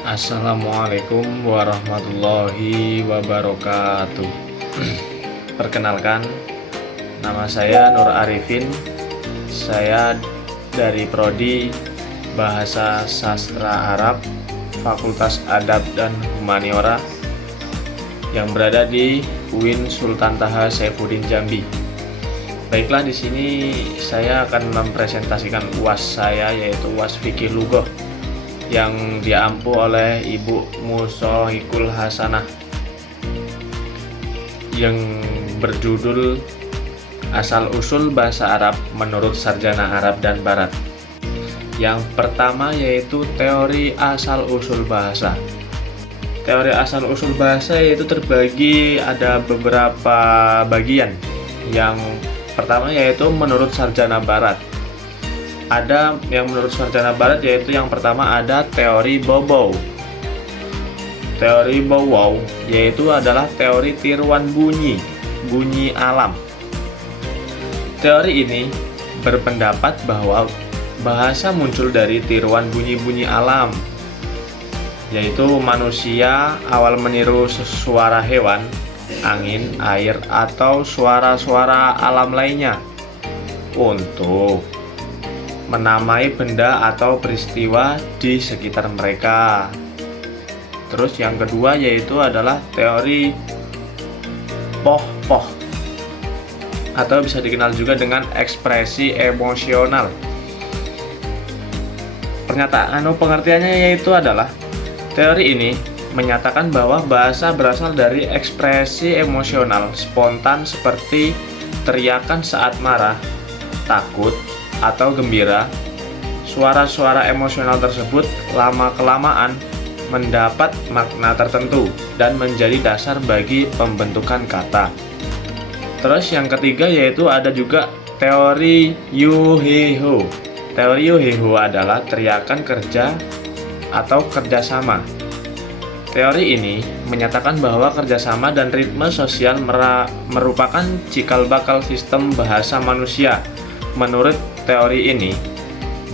Assalamualaikum warahmatullahi wabarakatuh. Perkenalkan, nama saya Nur Arifin. Saya dari Prodi Bahasa Sastra Arab, Fakultas Adab dan Humaniora yang berada di UIN Sultan Taha Saifuddin Jambi. Baiklah, di sini saya akan mempresentasikan UAS saya, yaitu UAS Fikih Lughah yang diampu oleh Ibu Musohikul Hasanah yang berjudul Asal-usul Bahasa Arab menurut Sarjana Arab dan Barat. Yang pertama yaitu teori asal-usul bahasa. Teori asal-usul bahasa yaitu terbagi ada beberapa bagian. Yang pertama yaitu menurut Sarjana Barat. Ada yang menurut Sarjana Barat, yaitu yang pertama ada teori Bow-Bow. Teori Bow-Bow yaitu adalah teori tiruan bunyi alam. Teori ini berpendapat bahwa bahasa muncul dari tiruan bunyi alam, yaitu manusia awal meniru suara hewan, angin, air, atau suara-suara alam lainnya untuk menamai benda atau peristiwa di sekitar mereka. Terus yang kedua yaitu adalah teori Poh-Poh, atau bisa dikenal juga dengan ekspresi emosional. Pengertiannya yaitu adalah teori ini menyatakan bahwa bahasa berasal dari ekspresi emosional spontan seperti teriakan saat marah, takut, atau gembira. Suara-suara emosional tersebut lama-kelamaan mendapat makna tertentu dan menjadi dasar bagi pembentukan kata. Terus yang ketiga yaitu ada juga teori Yu-He-Ho. Teori Yu-He-Ho adalah teriakan kerja atau kerjasama. Teori ini menyatakan bahwa kerjasama dan ritme sosial merupakan cikal bakal sistem bahasa manusia. Menurut teori ini,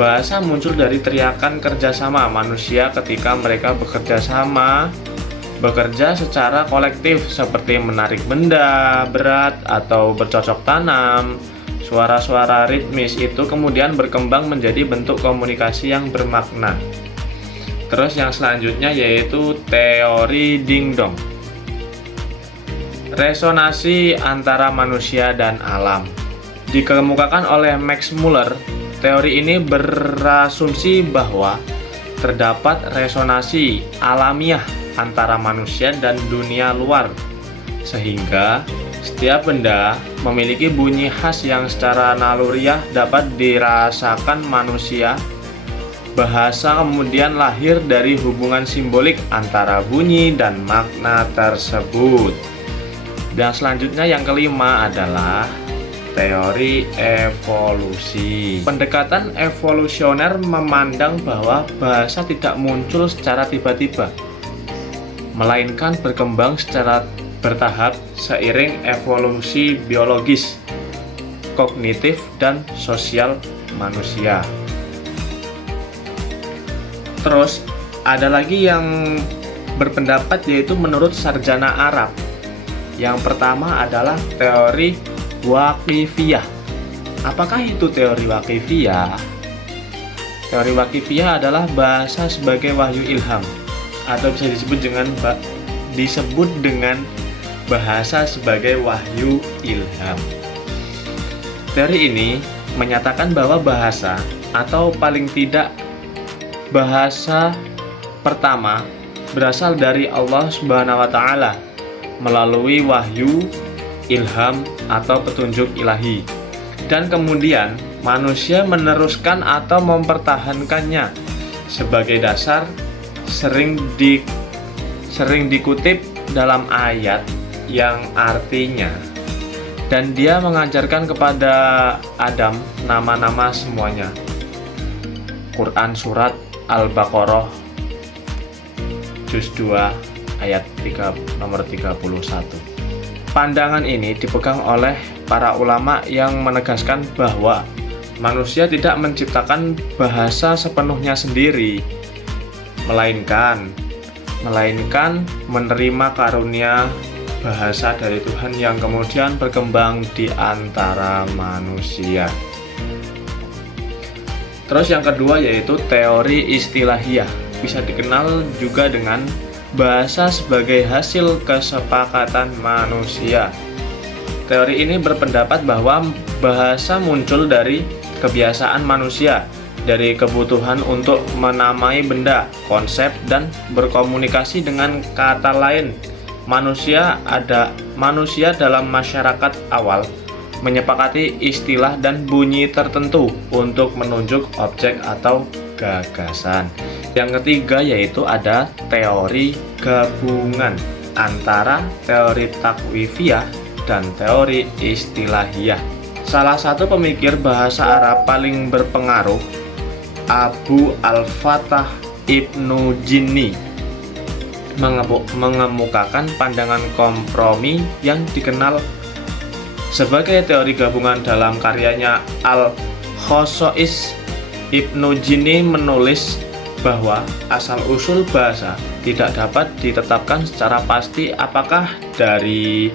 bahasa muncul dari teriakan kerjasama manusia ketika mereka bekerja secara kolektif seperti menarik benda berat atau bercocok tanam. Suara-suara ritmis itu kemudian berkembang menjadi bentuk komunikasi yang bermakna. Terus yang selanjutnya yaitu teori dingdong. Resonansi antara manusia dan alam. Dikemukakan oleh Max Muller, teori ini berasumsi bahwa terdapat resonansi alamiah antara manusia dan dunia luar, sehingga setiap benda memiliki bunyi khas yang secara naluriah dapat dirasakan manusia. Bahasa kemudian lahir dari hubungan simbolik antara bunyi dan makna tersebut. Dan selanjutnya yang kelima adalah teori evolusi. Pendekatan evolusioner memandang bahwa bahasa tidak muncul secara tiba-tiba, melainkan berkembang secara bertahap seiring evolusi biologis, kognitif, dan sosial manusia. Terus ada lagi yang berpendapat yaitu menurut Sarjana Arab. Yang pertama adalah teori Waqifiyah. Apakah itu teori Waqifiyah? Teori Waqifiyah adalah bahasa sebagai wahyu ilham, atau bisa disebut dengan bahasa sebagai wahyu ilham. Teori ini menyatakan bahwa bahasa, atau paling tidak bahasa pertama, berasal dari Allah Subhanahu wa Ta'ala melalui wahyu, ilham, atau petunjuk ilahi, dan kemudian manusia meneruskan atau mempertahankannya. Sebagai dasar, sering dikutip dalam ayat yang artinya, dan dia mengajarkan kepada Adam nama-nama semuanya. Quran Surat Al-Baqarah Juz 2 ayat nomor 31. Pandangan ini dipegang oleh para ulama yang menegaskan bahwa manusia tidak menciptakan bahasa sepenuhnya sendiri. melainkan menerima karunia bahasa dari Tuhan yang kemudian berkembang di antara manusia. Terus yang kedua yaitu teori istilahiyah, bisa dikenal juga dengan bahasa sebagai hasil kesepakatan manusia. Teori ini berpendapat bahwa bahasa muncul dari kebiasaan manusia, dari kebutuhan untuk menamai benda, konsep, dan berkomunikasi. Dengan kata lain, manusia dalam masyarakat awal menyepakati istilah dan bunyi tertentu untuk menunjuk objek atau gagasan. Yang ketiga yaitu ada teori gabungan antara teori takwifiyah dan teori istilahiyah. Salah satu pemikir bahasa Arab paling berpengaruh, Abu Al-Fatah Ibnu Jinni, mengemukakan pandangan kompromi yang dikenal sebagai teori gabungan dalam karyanya Al-Khosois. Ibnu Jinni menulis bahwa asal-usul bahasa tidak dapat ditetapkan secara pasti apakah dari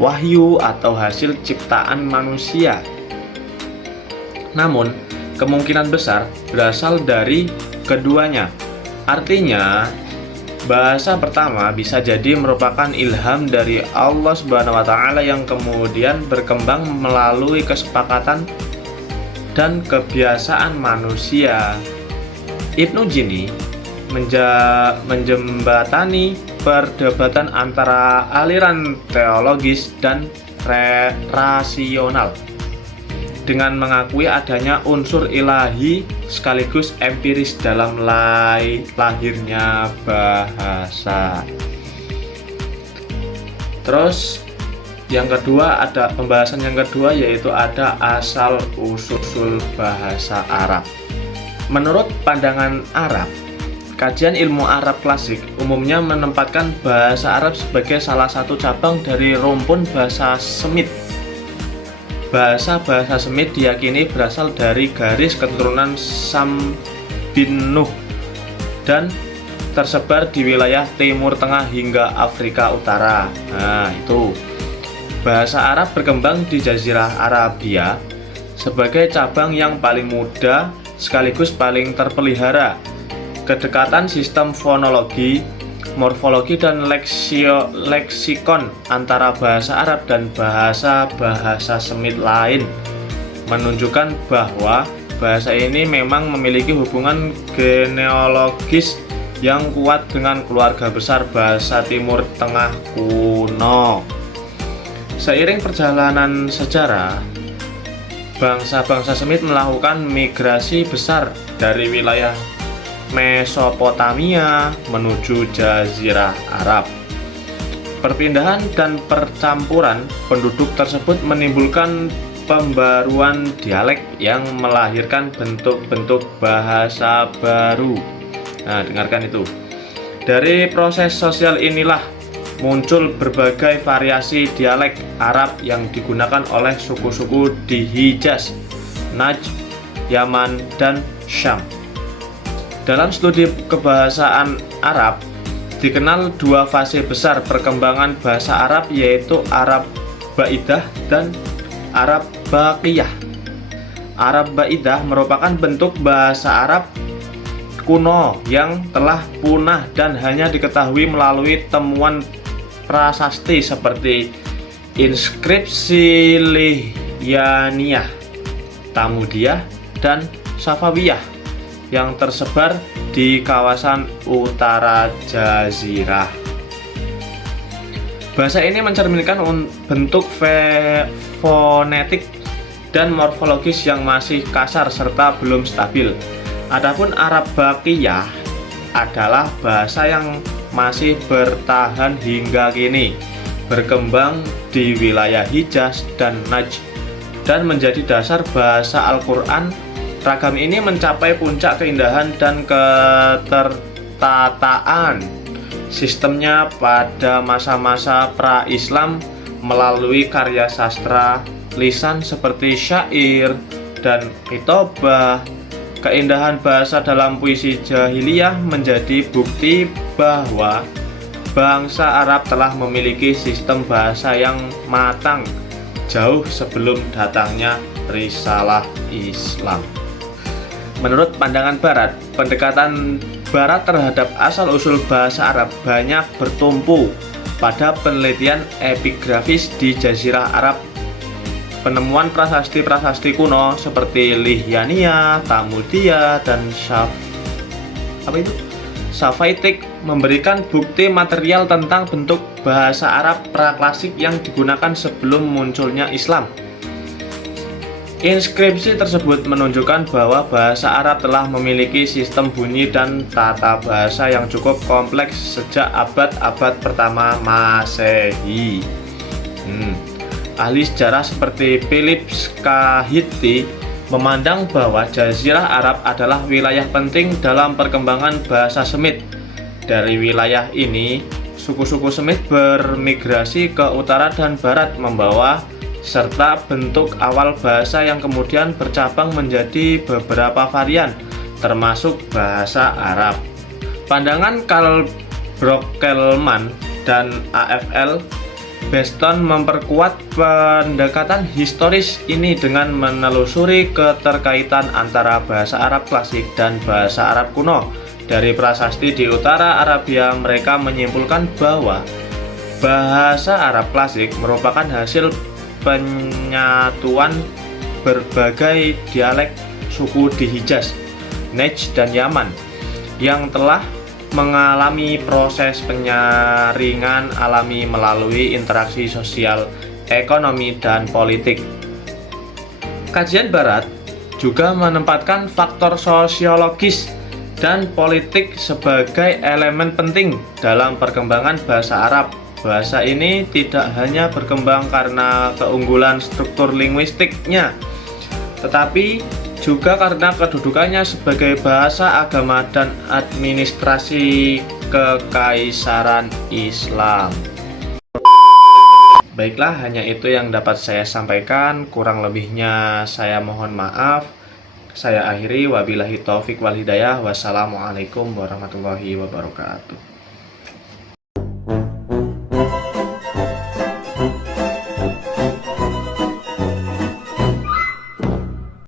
wahyu atau hasil ciptaan manusia. Namun, kemungkinan besar berasal dari keduanya. Artinya, bahasa pertama bisa jadi merupakan ilham dari Allah Subhanahu wa taala yang kemudian berkembang melalui kesepakatan dan kebiasaan manusia. Ibnu Jinni menjembatani perdebatan antara aliran teologis dan rasional dengan mengakui adanya unsur ilahi sekaligus empiris dalam lahirnya bahasa. Terus yang kedua, ada pembahasan yang kedua yaitu ada asal usul bahasa Arab. Menurut pandangan Arab, kajian ilmu Arab klasik umumnya menempatkan bahasa Arab sebagai salah satu cabang dari rumpun bahasa Semit. Bahasa Semit diyakini berasal dari garis keturunan Sam bin Nuh dan tersebar di wilayah Timur Tengah hingga Afrika Utara. Nah, itu. Bahasa Arab berkembang di Jazirah Arabia sebagai cabang yang paling muda sekaligus paling terpelihara. Kedekatan sistem fonologi, morfologi, dan leksikon antara bahasa Arab dan bahasa-bahasa Semit lain menunjukkan bahwa bahasa ini memang memiliki hubungan genealogis yang kuat dengan keluarga besar bahasa Timur Tengah kuno. Seiring perjalanan sejarah, bangsa-bangsa Semit melakukan migrasi besar dari wilayah Mesopotamia menuju Jazirah Arab. Perpindahan dan percampuran penduduk tersebut menimbulkan pembaruan dialek yang melahirkan bentuk-bentuk bahasa baru. Nah, dengarkan itu. Dari proses sosial inilah muncul berbagai variasi dialek Arab yang digunakan oleh suku-suku di Hijaz, Najd, Yaman, dan Syam. Dalam studi kebahasaan Arab, dikenal dua fase besar perkembangan bahasa Arab, yaitu Arab Baidah dan Arab Baqiyah. Arab Baidah merupakan bentuk bahasa Arab kuno yang telah punah dan hanya diketahui melalui temuan prasasti seperti inskripsi Lihyaniyah, Tamudiyah, dan Safawiyah yang tersebar di kawasan utara Jazirah. Bahasa ini mencerminkan bentuk fonetik dan morfologis yang masih kasar serta belum stabil. Adapun Arab Baqiyah adalah bahasa yang masih bertahan hingga kini, berkembang di wilayah Hijaz dan Najd, dan menjadi dasar bahasa Al-Quran. Ragam ini mencapai puncak keindahan dan ketertataan sistemnya pada masa-masa pra-Islam melalui karya sastra lisan seperti syair dan khitobah, Keindahan bahasa dalam puisi jahiliyah menjadi bukti bahwa bangsa Arab telah memiliki sistem bahasa yang matang jauh sebelum datangnya risalah Islam. Menurut pandangan Barat, pendekatan Barat terhadap asal-usul bahasa Arab banyak bertumpu pada penelitian epigrafis di Jazirah Arab. Penemuan prasasti-prasasti kuno seperti Lihyania, Tamudia, dan Safaitik memberikan bukti material tentang bentuk bahasa Arab praklasik yang digunakan sebelum munculnya Islam. Inskripsi tersebut menunjukkan bahwa bahasa Arab telah memiliki sistem bunyi dan tata bahasa yang cukup kompleks sejak abad-abad pertama Masehi. Ahli sejarah seperti Philip Skahiti memandang bahwa Jazirah Arab adalah wilayah penting dalam perkembangan bahasa Semit. Dari wilayah ini, suku-suku Semit bermigrasi ke utara dan barat membawa serta bentuk awal bahasa yang kemudian bercabang menjadi beberapa varian, termasuk bahasa Arab. Pandangan Karl Brockelmann dan AFL Beston memperkuat pendekatan historis ini dengan menelusuri keterkaitan antara bahasa Arab klasik dan bahasa Arab kuno. Dari prasasti di utara Arabia, mereka menyimpulkan bahwa bahasa Arab klasik merupakan hasil penyatuan berbagai dialek suku di Hijaz, Najd, dan Yaman yang telah mengalami proses penyaringan alami melalui interaksi sosial, ekonomi, dan politik. Kajian Barat juga menempatkan faktor sosiologis dan politik sebagai elemen penting dalam perkembangan bahasa Arab. Bahasa ini tidak hanya berkembang karena keunggulan struktur linguistiknya, tetapi juga karena kedudukannya sebagai bahasa agama dan administrasi Kekaisaran Islam. Baiklah, hanya itu yang dapat saya sampaikan. Kurang lebihnya saya mohon maaf. Saya akhiri, wabillahi taufik wal hidayah. Wassalamualaikum warahmatullahi wabarakatuh.